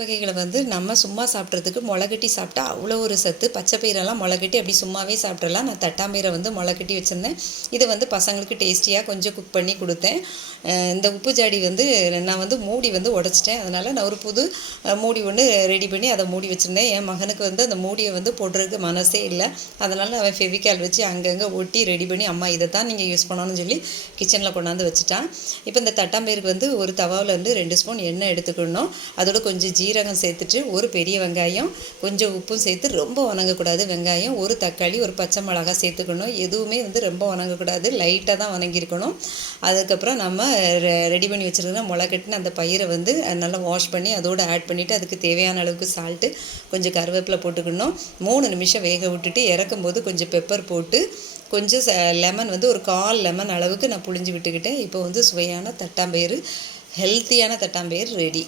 வகைகளை வந்து நம்ம சும்மா சாப்பிட்றதுக்கு முளைக்கட்டி சாப்பிட்டா அவ்வளோ ஒரு சத்து. பச்சை பயிரெல்லாம் முளைக்கட்டி அப்படி சும்மாவே சாப்பிட்றலாம். நான் தட்டாம்பயிரை வந்து முளைக்கட்டி வச்சுருந்தேன். இது வந்து பசங்களுக்கு டேஸ்டியாக கொஞ்சம் குக் பண்ணி கொடுத்தேன். இந்த உப்பு ஜாடி வந்து நான் வந்து மூடி வந்து உடச்சிட்டேன். அதனால் நான் ஒரு புது மூடி ஒன்று ரெடி பண்ணி அதை மூடி வச்சுருந்தேன். என் மகனுக்கு வந்து அந்த மூடியை வந்து போடுறதுக்கு மனசே இல்லை. அதனால் அவன் ஃபெவிகால் வச்சு அங்கங்கே ஒட்டி ரெடி பண்ணி அம்மா இதை தான் நீங்கள் யூஸ் பண்ணணும்னு சொல்லி கிச்சனில் கொண்டாந்து வச்சுட்டான். இப்போ இந்த தட்டாம்பயிருக்கு வந்து ஒரு தவாவில் வந்து 2 ஸ்பூன் எண்ணெய் எடுத்துக்கணும். அதோட கொஞ்சம் ஜீரகம் சேர்த்துட்டு ஒரு பெரிய வெங்காயம் கொஞ்சம் உப்பும் சேர்த்து ரொம்ப வணங்கக்கூடாது. வெங்காயம், ஒரு தக்காளி, ஒரு பச்சை மிளகாய் சேர்த்துக்கணும். எதுவுமே வந்து ரொம்ப வணங்கக்கூடாது, லைட்டாக தான் வணங்கியிருக்கணும். அதுக்கப்புறம் நம்ம ரெடி பண்ணி வச்சுருந்தோம் முளைக்கட்டின அந்த பயிரை வந்து நல்லா வாஷ் பண்ணி அதோடு ஆட் பண்ணிவிட்டு அதுக்கு தேவையான அளவுக்கு சால்ட்டு கொஞ்சம் கருவேப்பிலை போட்டுக்கணும். 3 நிமிஷம் வேக விட்டுட்டு இறக்கும்போது கொஞ்சம் பெப்பர் போட்டு கொஞ்சம் லெமன் வந்து ஒரு 1/4 லெமன் அளவுக்கு நான் புழிஞ்சு விட்டுக்கிட்டேன். இப்போ வந்து சுவையான தட்டாம்பயிறு, ஹெல்த்தியான தட்டாம்பயிறு ரெடி.